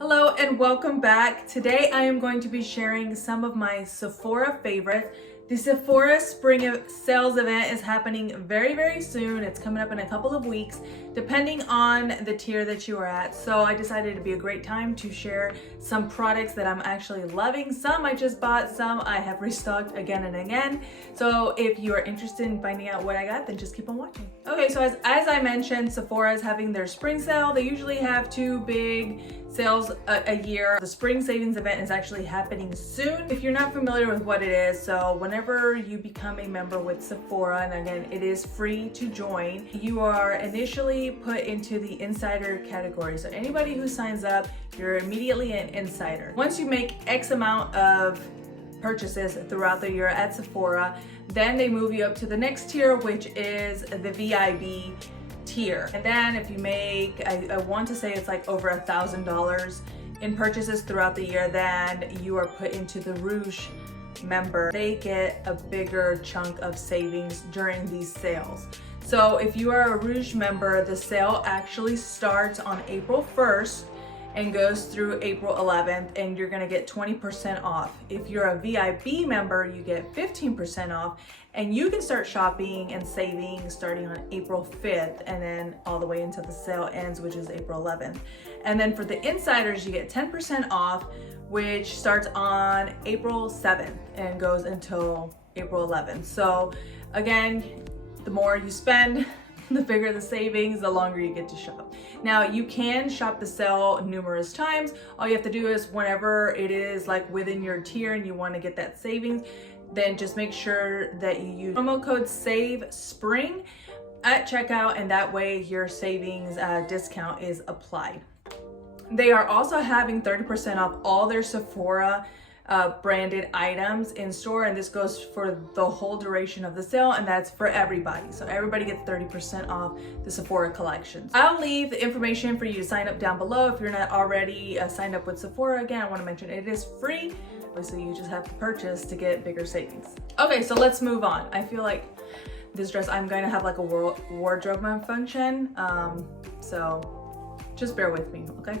Hello and welcome back. Today I am going to be sharing some of my Sephora favorites. The Sephora Spring Sales Event is happening very soon. It's coming up in a couple of weeks, depending on the tier that you are at. So I decided it'd be a great time to share some products that I'm actually loving. Some I just bought, some I have restocked again and again. So if you are interested in finding out what I got, then just keep on watching. Okay, so as I mentioned, Sephora is having their spring sale. They usually have two big sales a year. The Spring Savings Event is actually happening soon. If you're not familiar with what it is, so whenever you become a member with Sephora, and again, it is free to join, you are initially put into the insider category. So anybody who signs up, you're immediately an insider. Once you make X amount of purchases throughout the year at Sephora, then they move you up to the next tier, which is the VIB tier. And then if you make, I want to say it's like over $1,000 in purchases throughout the year, then you are put into the Rouge member. They get a bigger chunk of savings during these sales. So if you are a Rouge member, the sale actually starts on April 1st and goes through April 11th, and you're gonna get 20% off. If you're a VIB member, you get 15% off, and you can start shopping and saving starting on April 5th and then all the way until the sale ends, which is April 11th. And then for the insiders, you get 10% off, which starts on April 7th and goes until April 11th. So again, the more you spend, the bigger the savings, the longer you get to shop. Now, you can shop the sale numerous times. All you have to do is whenever it is like within your tier and you want to get that savings, then just make sure that you use promo code SAVESPRING at checkout, and that way your savings discount is applied. They are also having 30% off all their Sephora branded items in store, and this goes for the whole duration of the sale, and that's for everybody. So everybody gets 30% off the Sephora collections. I'll leave the information for you to sign up down below if you're not already signed up with Sephora. Again, I want to mention it is free, so you just have to purchase to get bigger savings. Okay, so let's move on. I feel like this dress, I'm going to have like a wardrobe malfunction, so just bear with me, okay?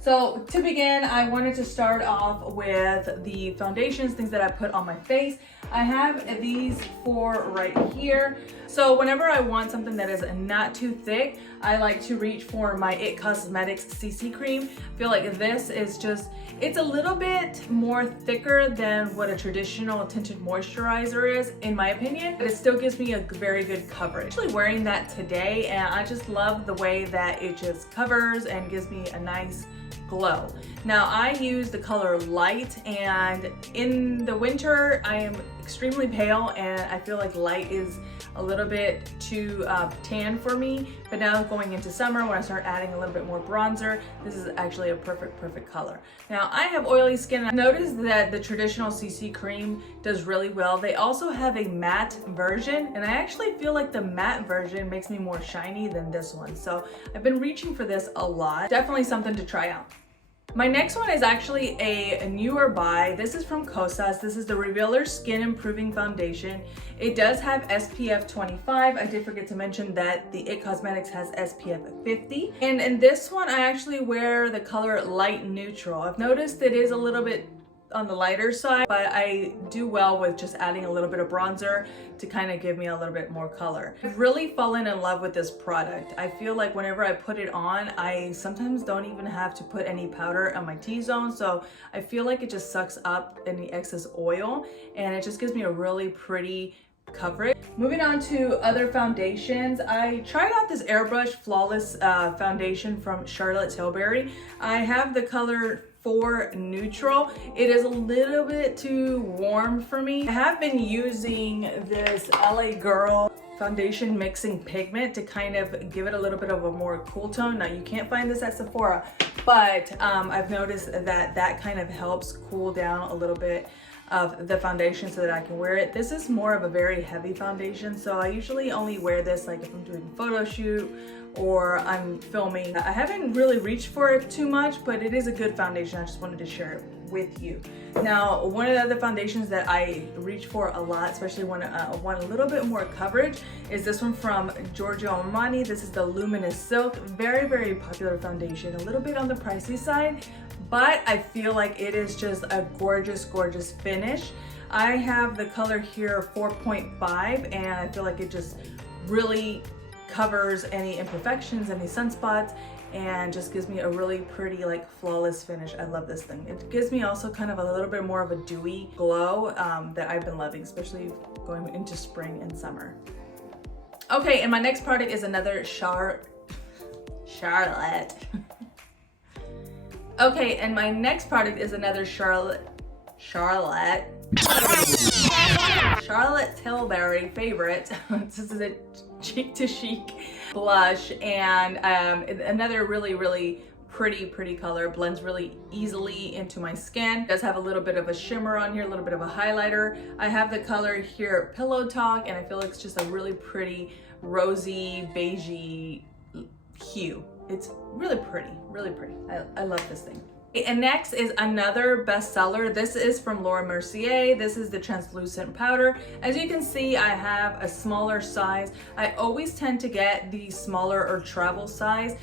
So to begin, I wanted to start off with the foundations, things that I put on my face. I have these four right here. So whenever I want something that is not too thick, I like to reach for my IT Cosmetics CC cream. I feel like this is just, it's a little bit more thicker than what a traditional tinted moisturizer is, in my opinion, but it still gives me a very good coverage. I'm actually wearing that today, and I just love the way that it just covers and gives me a nice glow. Now, I use the color light, and in the winter I am extremely pale and I feel like light is a little bit too tan for me, but now going into summer, when I start adding a little bit more bronzer, this is actually a perfect color. Now, I have oily skin. I noticed that the traditional CC cream does really well. They also have a matte version, and I actually feel like the matte version makes me more shiny than this one. So I've been reaching for this a lot. Definitely something to try out. My next one is actually a newer buy. This is from Kosas. This is the Revealer Skin Improving Foundation. It does have SPF 25. I did forget to mention that the IT Cosmetics has SPF 50. And in this one, I actually wear the color light neutral. I've noticed it is a little bit on the lighter side, but I do well with just adding a little bit of bronzer to kind of give me a little bit more color. I've really fallen in love with this product. I feel like whenever I put it on, I sometimes don't even have to put any powder on my T-zone, so I feel like it just sucks up any excess oil, and it just gives me a really pretty coverage. Moving on to other foundations, I tried out this Airbrush Flawless foundation from Charlotte Tilbury. I have the color 4 Neutral. It is a little bit too warm for me. I have been using this LA Girl foundation mixing pigment to kind of give it a little bit of a more cool tone. Now, you can't find this at Sephora, but I've noticed that that kind of helps cool down a little bit of the foundation so that I can wear it. This is more of a very heavy foundation, so I usually only wear this like if I'm doing a photo shoot or I'm filming. I haven't really reached for it too much, but it is a good foundation. I just wanted to share it with you. Now, one of the other foundations that I reach for a lot, especially when I want a little bit more coverage, is this one from Giorgio Armani. This is the Luminous Silk. Very, very popular foundation. A little bit on the pricey side, but I feel like it is just a gorgeous, gorgeous finish. I have the color here 4.5, and I feel like it just really covers any imperfections, any sunspots, and just gives me a really pretty, like, flawless finish. I love this thing. It gives me also kind of a little bit more of a dewy glow that I've been loving, especially going into spring and summer. Okay, and my next product is another Charlotte. Okay, and my next product is another Charlotte Tilbury favorite. This is a Cheek to Chic blush, and another really pretty color. Blends really easily into my skin. It does have a little bit of a shimmer on here, a little bit of a highlighter. I have the color here Pillow Talk, and I feel like it's just a really pretty rosy beigey hue. It's really pretty. I love this thing. And next is another bestseller. This is from Laura Mercier. This is the translucent powder. As you can see, I have a smaller size. I always tend to get the smaller or travel size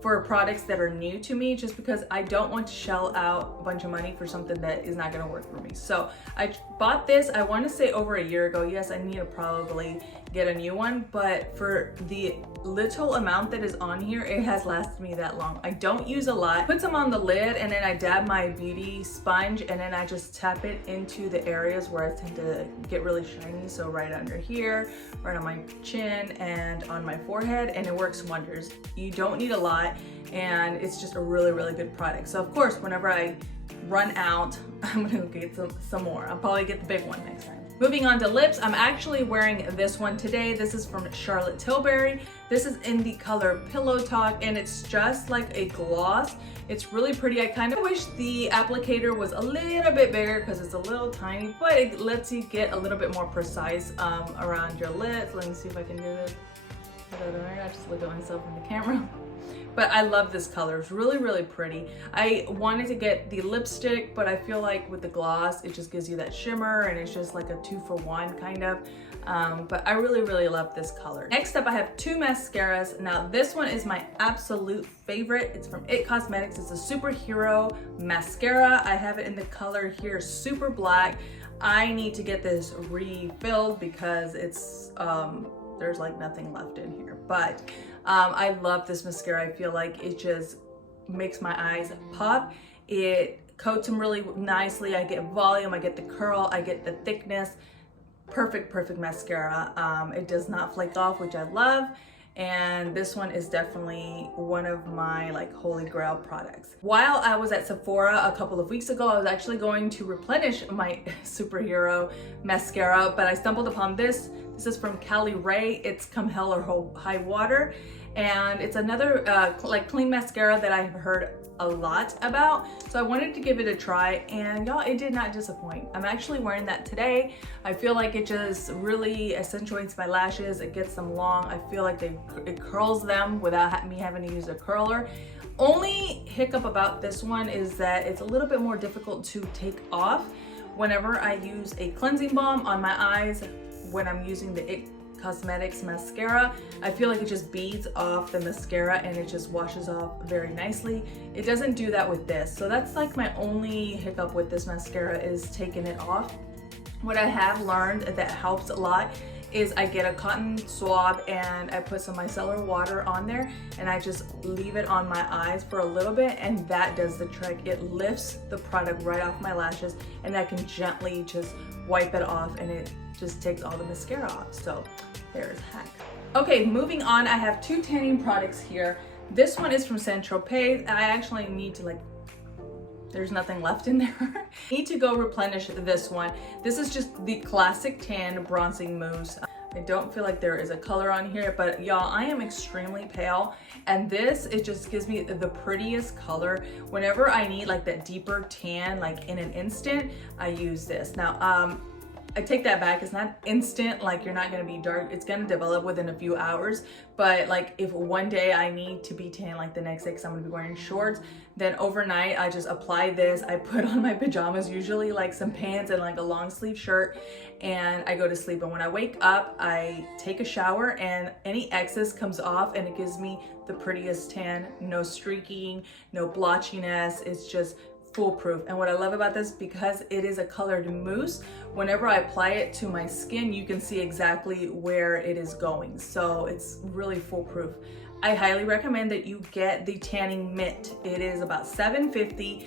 for products that are new to me, just because I don't want to shell out a bunch of money for something that is not gonna work for me. So I bought this, I want to say over a year ago. Yes, I need to probably get a new one, but for the little amount that is on here, it has lasted me that long. I don't use a lot. Put some on the lid, and then I dab my beauty sponge, and then I just tap it into the areas where I tend to get really shiny. So right under here, right on my chin, and on my forehead, and it works wonders. You don't need a lot, and it's just a really good product. So of course, whenever I run out, I'm gonna get some more. I'll probably get the big one next time. Moving on to lips, I'm actually wearing this one today. This is from Charlotte Tilbury. This is in the color Pillow Talk, and it's just like a gloss. It's really pretty. I kind of wish the applicator was a little bit bigger because it's a little tiny, but it lets you get a little bit more precise around your lips. Let me see if I can do this. I just look at myself in the camera. But I love this color. It's really pretty. I wanted to get the lipstick, but I feel like with the gloss, it just gives you that shimmer, and it's just like a 2-for-1 kind of. But I really love this color. Next up, I have two mascaras. Now this one is my absolute favorite. It's from IT Cosmetics. It's a superhero mascara. I have it in the color here, Super Black. I need to get this refilled because it's there's like nothing left in here. But I love this mascara. I feel like it just makes my eyes pop. It coats them really nicely. I get volume, I get the curl, I get the thickness. Perfect mascara. It does not flake off, which I love. And this one is definitely one of my like holy grail products. While I was at Sephora a couple of weeks ago, I was actually going to replenish my superhero mascara, but I stumbled upon this. This is from Cali Ray. It's Come Hell or High Water, and it's another like clean mascara that I've heard a lot about, so I wanted to give it a try, and y'all, it did not disappoint. I'm actually wearing that today. I feel like it just really accentuates my lashes. It gets them long. I feel like it curls them without me having to use a curler. Only hiccup about this one is that it's a little bit more difficult to take off whenever I use a cleansing balm on my eyes. When I'm using the IT Cosmetics mascara, I feel like it just beads off the mascara and it just washes off very nicely. It doesn't do that with this. So that's like my only hiccup with this mascara, is taking it off. What I have learned that helps a lot is I get a cotton swab and I put some micellar water on there, and I just leave it on my eyes for a little bit, and that does the trick. It lifts the product right off my lashes, and I can gently just wipe it off, and it just takes all the mascara off. So there's a hack. Okay, moving on, I have two tanning products here. This one is from Saint-Tropez. I actually need to there's nothing left in there. Need to go replenish this one. This is just the classic tan bronzing mousse. I don't feel like there is a color on here, but y'all, I am extremely pale, and this, it just gives me the prettiest color. Whenever I need like that deeper tan, like in an instant, I use this. Now, I take that back. It's not instant, like you're not gonna be dark. It's gonna develop within a few hours. But like if one day I need to be tan like the next day because I'm gonna be wearing shorts, then overnight I just apply this. I put on my pajamas, usually like some pants and like a long sleeve shirt, and I go to sleep. And when I wake up, I take a shower and any excess comes off, and it gives me the prettiest tan. No streaking, no blotchiness. It's just foolproof. And what I love about this, because it is a colored mousse, whenever I apply it to my skin, you can see exactly where it is going. So it's really foolproof. I highly recommend that you get the tanning mitt. It is about $7.50.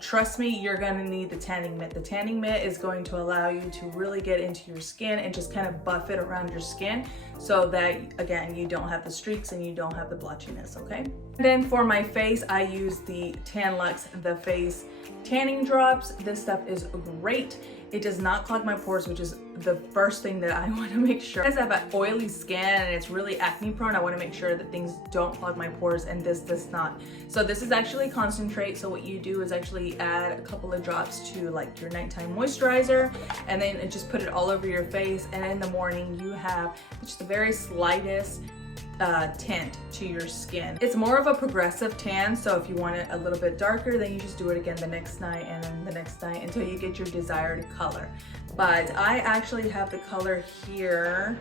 Trust me, you're gonna need the tanning mitt. The tanning mitt is going to allow you to really get into your skin and just kind of buff it around your skin so that, again, you don't have the streaks and you don't have the blotchiness, okay? And then for my face, I use the Tan Luxe The Face Tanning Drops. This stuff is great. It does not clog my pores, which is the first thing that I want to make sure. Because I have an oily skin and it's really acne prone, I want to make sure that things don't clog my pores, and this does not. So this is actually concentrate. So what you do is actually add a couple of drops to like your nighttime moisturizer, and then just put it all over your face. And in the morning you have just the very slightest tint to your skin. It's more of a progressive tan, so if you want it a little bit darker, then you just do it again the next night and then the next night until you get your desired color. But I actually have the color here.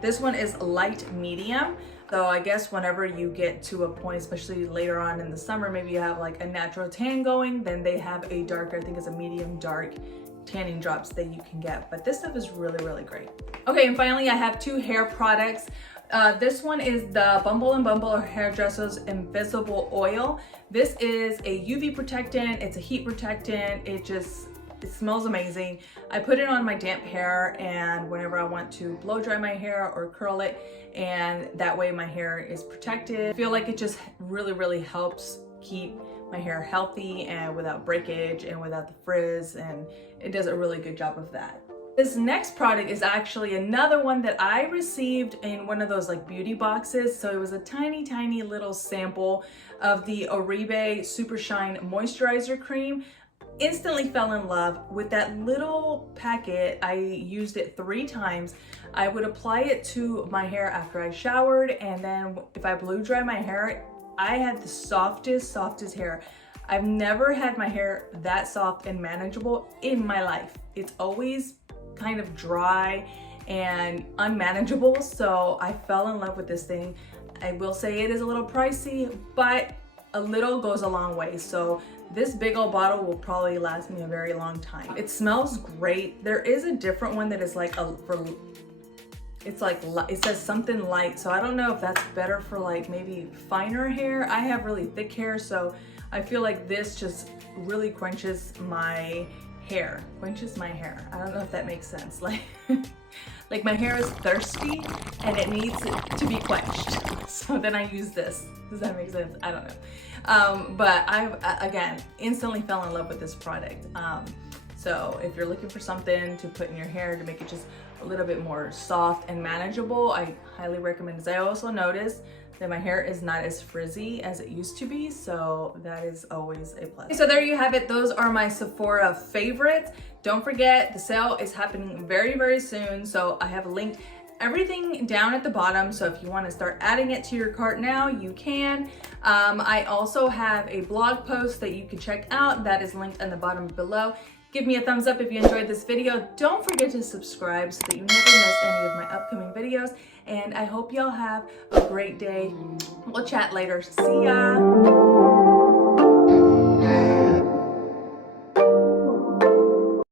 This one is light medium. So I guess whenever you get to a point, especially later on in the summer, maybe you have like a natural tan going, then they have a darker, I think it's a medium dark tanning drops that you can get. But this stuff is really, really great. Okay, and finally I have two hair products. This one is the Bumble & Bumble Hairdresser's Invisible Oil. This is a UV protectant, it's a heat protectant, it smells amazing. I put it on my damp hair, and whenever I want to blow dry my hair or curl it, and that way my hair is protected. I feel like it just really, really helps keep my hair healthy and without breakage and without the frizz, and it does a really good job of that. This next product is actually another one that I received in one of those like beauty boxes. So it was a tiny, tiny little sample of the Oribe Super Shine Moisturizer Cream. Instantly fell in love with that little packet. I used it 3 times. I would apply it to my hair after I showered, and then if I blew dry my hair, I had the softest hair. I've never had my hair that soft and manageable in my life. It's always kind of dry and unmanageable, so I fell in love with this thing. I will say it is a little pricey, but a little goes a long way. So this big old bottle will probably last me a very long time. It smells great. There is a different one that is like it says something light, so I don't know if that's better for like maybe finer hair. I have really thick hair, so I feel like this just really quenches my hair. I don't know if that makes sense. Like my hair is thirsty and it needs to be quenched. So then I use this. Does that make sense? I don't know. But I, again, instantly fell in love with this product. So if you're looking for something to put in your hair to make it just a little bit more soft and manageable, I highly recommend this. I also noticed that my hair is not as frizzy as it used to be, so that is always a plus. So there you have it. Those are my Sephora favorites. Don't forget, the sale is happening very, very soon, so I have linked everything down at the bottom, so if you want to start adding it to your cart now, you can. I also have a blog post that you can check out that is linked on the bottom below. Give me a thumbs up if you enjoyed this video. Don't forget to subscribe so that you never miss any of my upcoming videos. And I hope y'all have a great day. We'll chat later. See ya.